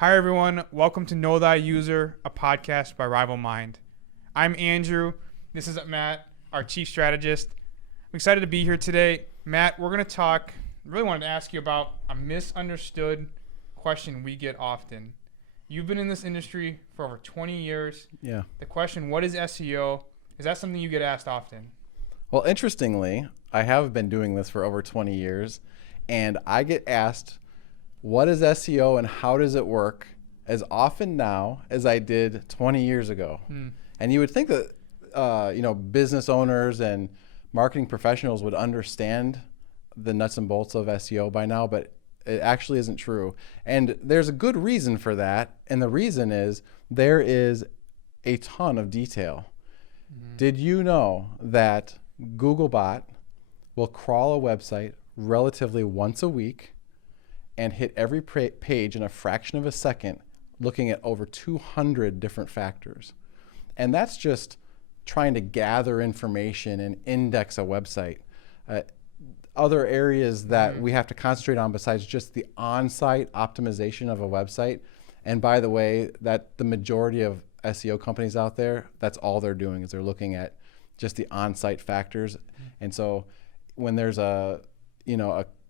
Hi, everyone. Welcome to Know Thy User, a podcast by Rival Mind. I'm Andrew. This is Matt, our chief strategist. I'm excited to be here today. Matt, we're going to talk, really wanted to ask you about a misunderstood question we get often. You've been in this industry for over 20 years. Yeah. The question, what is SEO? Is that something you get asked often? Well, interestingly, I have been doing this for over 20 years, and I get asked, what is SEO and how does it work as often now as I did 20 years ago? And you would think that business owners and marketing professionals would understand the nuts and bolts of SEO by now, but it actually isn't true. And there's a good reason for that, and the reason is there is a ton of detail. Did you know that Googlebot will crawl a website relatively once a week and hit every page in a fraction of a second, looking at over 200 different factors? And that's just trying to gather information and index a website. Other areas that we have to concentrate on besides just the on-site optimization of a website, and by the way, that the majority of SEO companies out there, that's all they're doing is they're looking at just the on-site factors. And so when there's a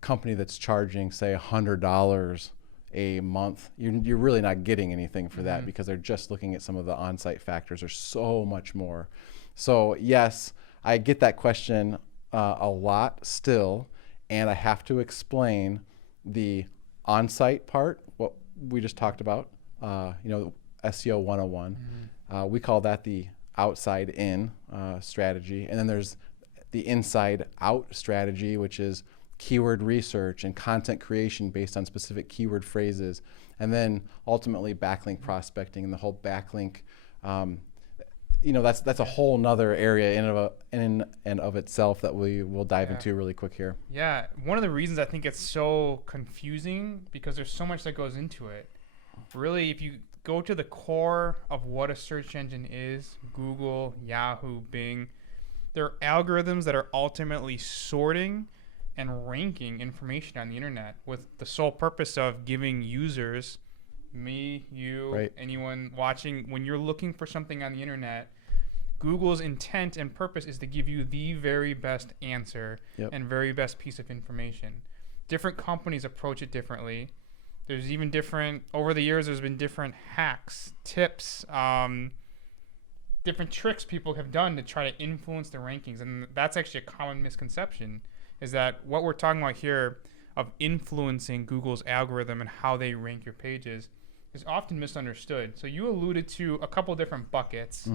company that's charging, say, $100 a month, you're really not getting anything for that because they're just looking at some of the on-site factors. There's so much more. So yes, I get that question a lot still, and I have to explain the on-site part, what we just talked about, SEO 101. We call that the outside-in strategy. And then there's the inside-out strategy, which is keyword research and content creation based on specific keyword phrases. And then ultimately backlink prospecting and the whole backlink. That's a whole nother area in and of itself that we will dive into really quick here. Yeah, one of the reasons I think it's so confusing because there's so much that goes into it. Really, if you go to the core of what a search engine is, Google, Yahoo, Bing, there are algorithms that are ultimately sorting and ranking information on the internet with the sole purpose of giving users, me, you, right, anyone watching, when you're looking for something on the internet, Google's intent and purpose is to give you the very best answer and very best piece of information. Different companies approach it differently. There's even over the years, there's been different hacks, tips, different tricks people have done to try to influence the rankings. And that's actually a common misconception, is that what we're talking about here of influencing Google's algorithm and how they rank your pages is often misunderstood. So you alluded to a couple different buckets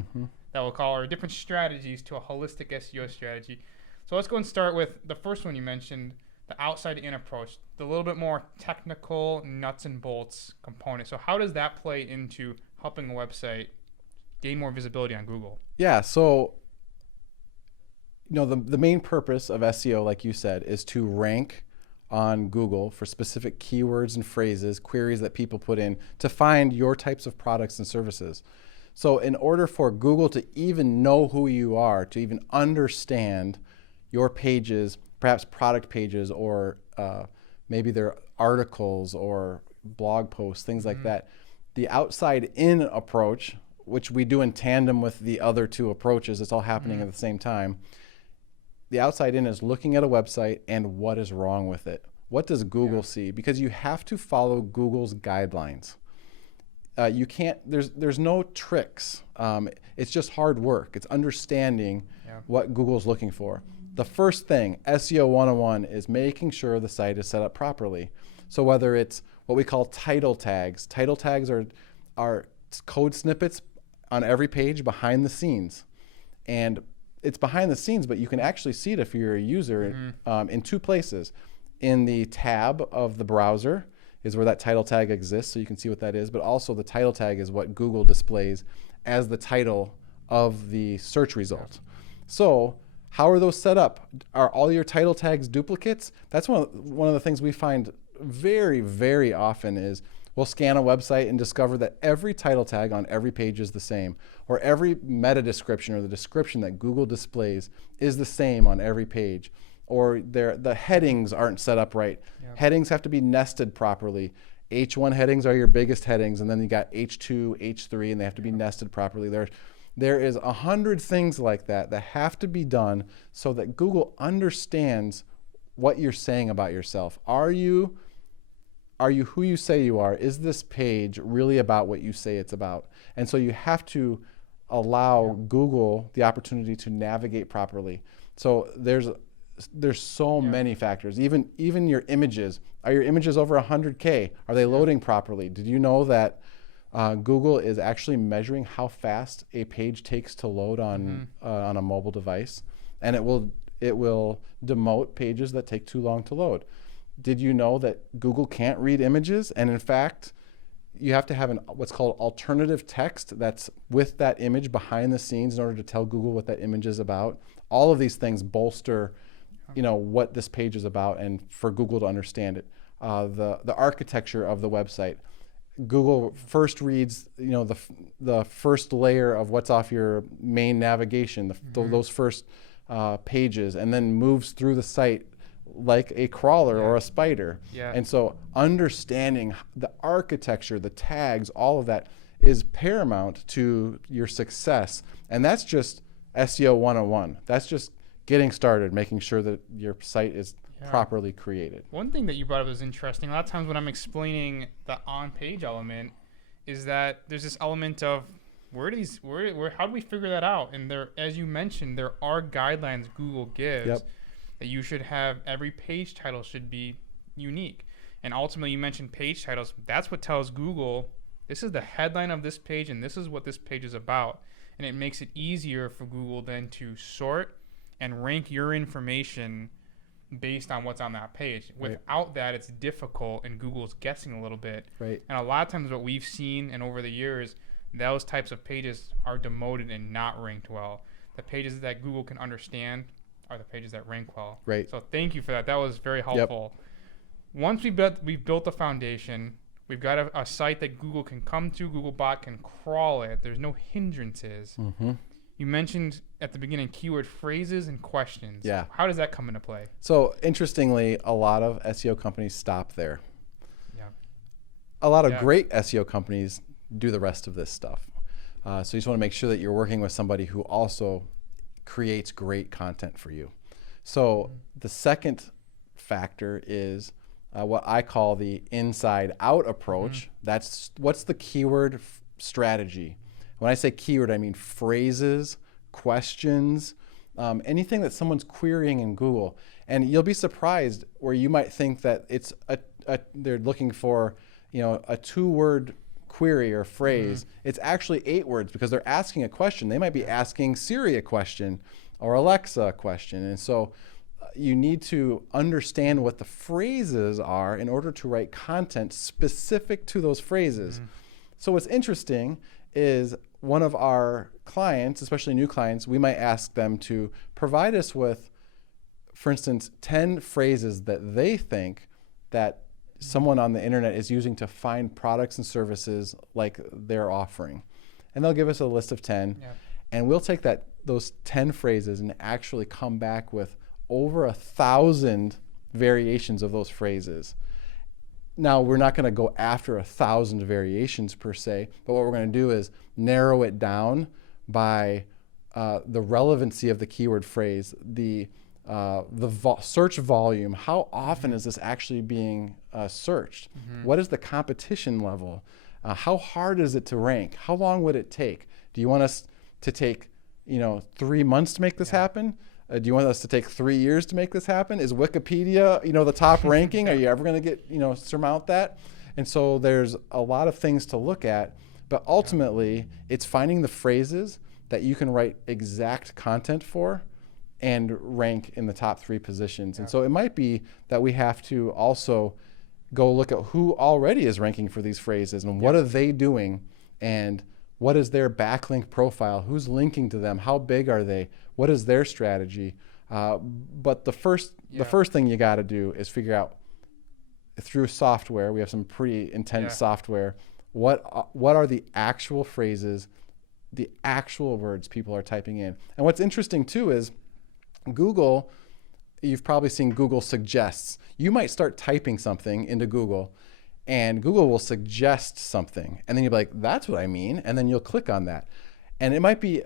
that we'll call, or different strategies to a holistic SEO strategy. So let's go and start with the first one you mentioned, the outside-in approach, the little bit more technical nuts and bolts component. So how does that play into helping a website gain more visibility on Google? Yeah, so the main purpose of SEO, like you said, is to rank on Google for specific keywords and phrases, queries that people put in to find your types of products and services. So in order for Google to even know who you are, to even understand your pages, perhaps product pages, or maybe their articles or blog posts, things like that, the outside-in approach, which we do in tandem with the other two approaches, it's all happening at the same time. The outside in is looking at a website and what is wrong with it. What does Google see? Because you have to follow Google's guidelines. You can't, there's no tricks. It's just hard work. It's understanding what Google's looking for. The first thing, SEO 101, is making sure the site is set up properly. So whether it's what we call title tags are code snippets on every page behind the scenes. And it's behind the scenes, but you can actually see it if you're a user in two places. In the tab of the browser is where that title tag exists, so you can see what that is, but also the title tag is what Google displays as the title of the search result. So how are those set up? Are all your title tags duplicates? That's one of the things we find very, very often is we'll scan a website and discover that every title tag on every page is the same, or every meta description or the description that Google displays is the same on every page, or the headings aren't set up right. Headings have to be nested properly. H1 headings are your biggest headings, and then you got H2, H3, and they have to be nested properly. There is 100 things like that that have to be done so that Google understands what you're saying about yourself. Are you who you say you are? Is this page really about what you say it's about? And so you have to allow Google the opportunity to navigate properly. So there's so many factors. Even your images. Are your images over 100K? Are they loading properly? Did you know that Google is actually measuring how fast a page takes to load on a mobile device, and it will demote pages that take too long to load. Did you know that Google can't read images? And in fact, you have to have what's called alternative text that's with that image behind the scenes in order to tell Google what that image is about. All of these things bolster, what this page is about, and for Google to understand it. The architecture of the website. Google first reads, the first layer of what's off your main navigation, those first pages, and then moves through the site like a crawler or a spider. And so understanding the architecture, the tags, all of that is paramount to your success. And that's just SEO 101. That's just getting started, making sure that your site is properly created. One thing that you brought up is interesting. A lot of times when I'm explaining the on-page element is that there's this element of how do we figure that out? And there, as you mentioned, there are guidelines Google gives that you should have. Every page title should be unique. And ultimately, you mentioned page titles. That's what tells Google, this is the headline of this page and this is what this page is about. And it makes it easier for Google then to sort and rank your information based on what's on that page. Without that, it's difficult and Google's guessing a little bit. And a lot of times what we've seen and over the years, those types of pages are demoted and not ranked well. The pages that Google can understand are the pages that rank well. So thank you for that. That was very helpful. Once we've built the foundation, we've got a site that Google can come to, Googlebot can crawl it. There's no hindrances. You mentioned at the beginning keyword phrases and questions. How does that come into play? So interestingly, a lot of SEO companies stop there. A lot of great SEO companies do the rest of this stuff. So you just want to make sure that you're working with somebody who also creates great content for you. So the second factor is what I call the inside out approach. That's what's the keyword strategy. When I say keyword, I mean phrases, questions, anything that someone's querying in Google. And you'll be surprised where you might think that it's they're looking for, a 2-word query or phrase. It's actually 8 words because they're asking a question. They might be asking Siri a question or Alexa a question. And so you need to understand what the phrases are in order to write content specific to those phrases. So what's interesting is one of our clients, especially new clients, we might ask them to provide us with, for instance, 10 phrases that they think that someone on the internet is using to find products and services like they're offering. And they'll give us a list of 10, and we'll take those 10 phrases and actually come back with over 1,000 variations of those phrases. Now, we're not going to go after 1,000 variations per se, but what we're going to do is narrow it down by the relevancy of the keyword phrase, the search volume. How often is this actually being searched? What is the competition level? How hard is it to rank? How long would it take? Do you want us to take 3 months to make this happen? Do you want us to take 3 years to make this happen? Is Wikipedia, the top ranking? Are you ever going to get, surmount that? And so there's a lot of things to look at, but ultimately it's finding the phrases that you can write exact content for and rank in the top 3 positions. And so it might be that we have to also go look at who already is ranking for these phrases and what are they doing and what is their backlink profile, who's linking to them, how big are they, what is their strategy. But the first thing you got to do is figure out through software, we have some pretty intense software, what are the actual phrases, the actual words people are typing in. And what's interesting too is Google, you've probably seen Google suggests. You might start typing something into Google and Google will suggest something, and then you'll be like, that's what I mean, and then you'll click on that, and it might be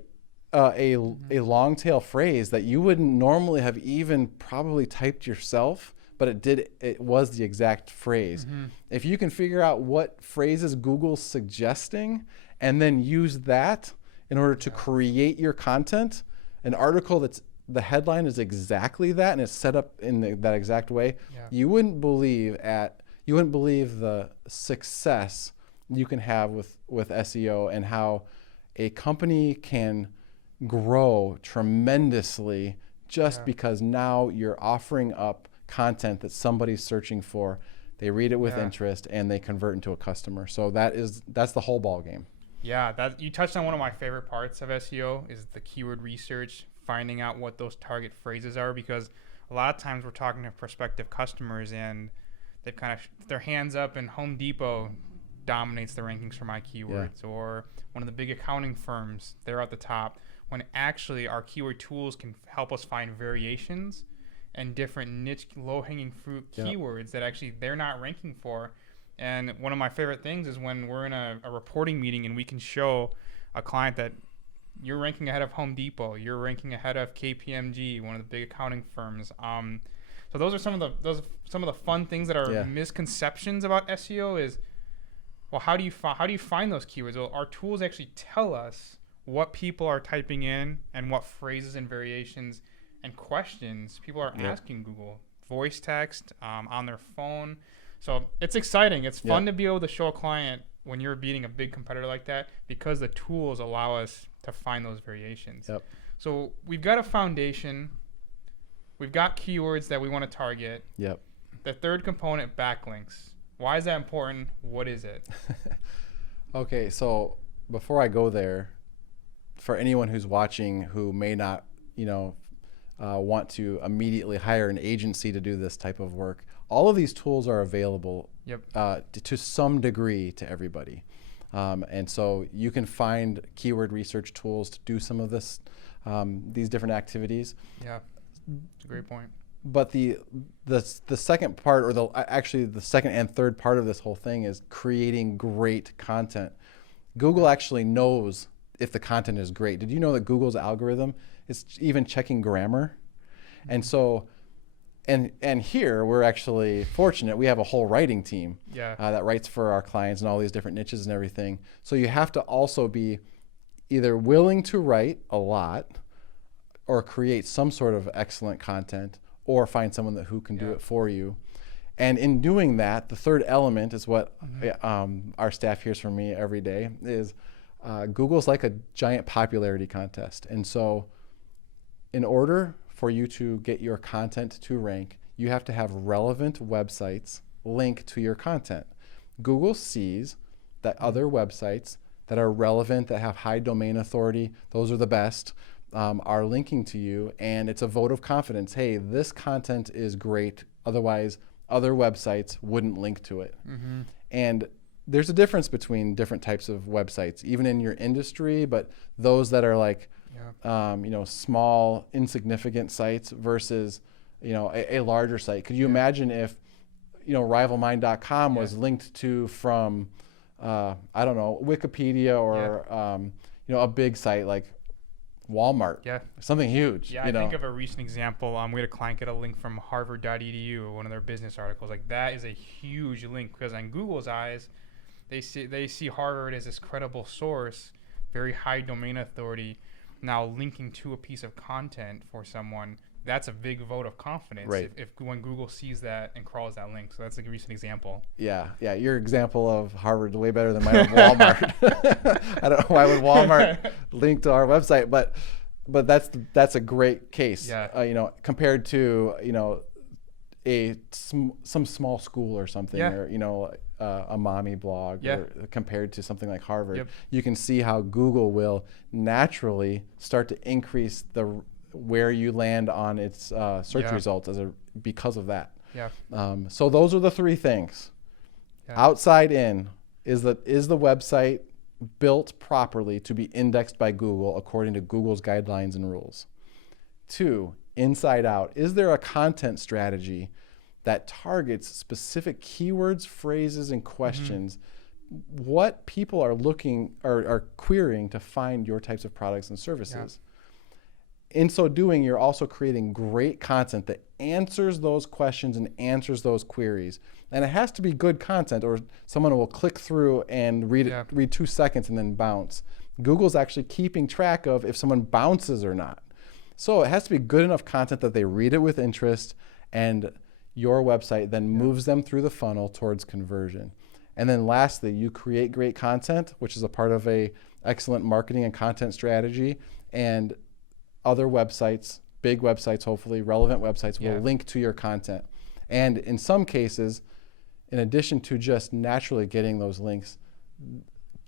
a long tail phrase that you wouldn't normally have even probably typed yourself, but it was the exact phrase. If you can figure out what phrases Google's suggesting and then use that in order to create your content, an article that's the headline is exactly that and it's set up in that exact way, you wouldn't believe the success you can have with SEO and how a company can grow tremendously just because now you're offering up content that somebody's searching for. They read it with interest and they convert into a customer. So that's the whole ball game. Yeah, that you touched on one of my favorite parts of SEO is the keyword research, finding out what those target phrases are, because a lot of times we're talking to prospective customers and they've kind of their hands up and Home Depot dominates the rankings for my keywords, or one of the big accounting firms, they're at the top, when actually our keyword tools can help us find variations and different niche low-hanging fruit keywords that actually they're not ranking for. And one of my favorite things is when we're in a reporting meeting and we can show a client that you're ranking ahead of Home Depot, you're ranking ahead of KPMG, one of the big accounting firms. So those are some of the fun things that are misconceptions about SEO. Is, well, how do you find those keywords? Well, our tools actually tell us what people are typing in and what phrases and variations and questions people are asking Google. Voice text, on their phone. So it's exciting. It's fun to be able to show a client when you're beating a big competitor like that, because the tools allow us to find those variations. So we've got a foundation. We've got keywords that we want to target. The third component, backlinks. Why is that important? What is it? Okay, so before I go there, for anyone who's watching who may not, want to immediately hire an agency to do this type of work, all of these tools are available to some degree to everybody. And so you can find keyword research tools to do some of these different activities. Yeah, it's a great point. But the second part, or the second and third part of this whole thing, is creating great content. Google actually knows if the content is great. Did you know that Google's algorithm is even checking grammar? And so, and here we're actually fortunate. We have a whole writing team that writes for our clients and all these different niches and everything. So you have to also be either willing to write a lot or create some sort of excellent content, or find someone who can do it for you. And in doing that, the third element is what our staff hears from me every day is Google's like a giant popularity contest. And so in order for you to get your content to rank, you have to have relevant websites link to your content. Google sees that other websites that are relevant, that have high domain authority, those are the best, are linking to you, and it's a vote of confidence. Hey, this content is great, otherwise other websites wouldn't link to it. And there's a difference between different types of websites, even in your industry, but those that are like small, insignificant sites versus a larger site. Could you imagine if rivalmind.com was linked to from Wikipedia or a big site like Walmart, something huge. I think of a recent example. We had a client get a link from harvard.edu, one of their business articles. Like, that is a huge link, because in Google's eyes, they see Harvard as this credible source, very high domain authority. Now linking to a piece of content for someone, that's a big vote of confidence. Right. If when Google sees that and crawls that link. So that's a recent example. Yeah. Your example of Harvard is way better than mine of Walmart. I don't know why would Walmart link to our website, but that's a great case. Compared to some small school or something, or a mommy blog, or compared to something like Harvard, you can see how Google will naturally start to increase where you land on its search results because of that. So those are the three things. Outside in, is the website built properly to be indexed by Google according to Google's guidelines and rules? 2, inside out, is there a content strategy that targets specific keywords, phrases, and questions, what people are looking or are querying to find your types of products and services. In so doing, you're also creating great content that answers those questions and answers those queries. And it has to be good content, or someone will click through and read 2 seconds and then bounce. Google's actually keeping track of if someone bounces or not. So it has to be good enough content that they read it with interest, and your website then moves them through the funnel towards conversion. And then lastly, you create great content, which is a part of a excellent marketing and content strategy. And other websites, big websites, hopefully relevant websites, will link to your content. And in some cases, in addition to just naturally getting those links,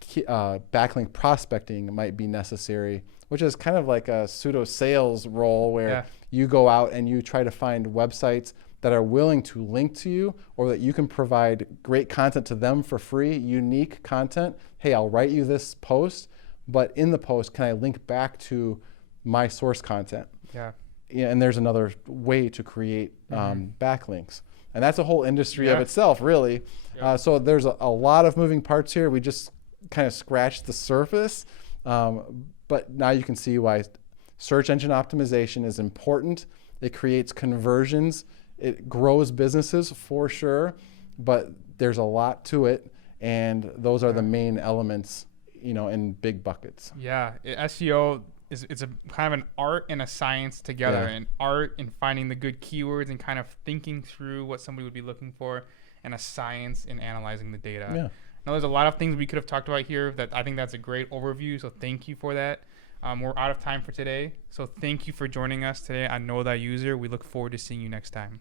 backlink prospecting might be necessary, which is kind of like a pseudo sales role where you go out and you try to find websites that are willing to link to you, or that you can provide great content to them for free, unique content. Hey, I'll write you this post, but in the post, can I link back to my source content? And there's another way to create backlinks. And that's a whole industry of itself, really. So there's a lot of moving parts here. We just kind of scratched the surface. But now you can see why search engine optimization is important. It creates conversions. It grows businesses for sure, but there's a lot to it. And those are the main elements, in big buckets. SEO it's a kind of an art and a science together. An art in finding the good keywords and kind of thinking through what somebody would be looking for, and a science in analyzing the data. Now, there's a lot of things we could have talked about here that I think that's a great overview. So thank you for that. We're out of time for today. So thank you for joining us today on Know Thy User. We look forward to seeing you next time.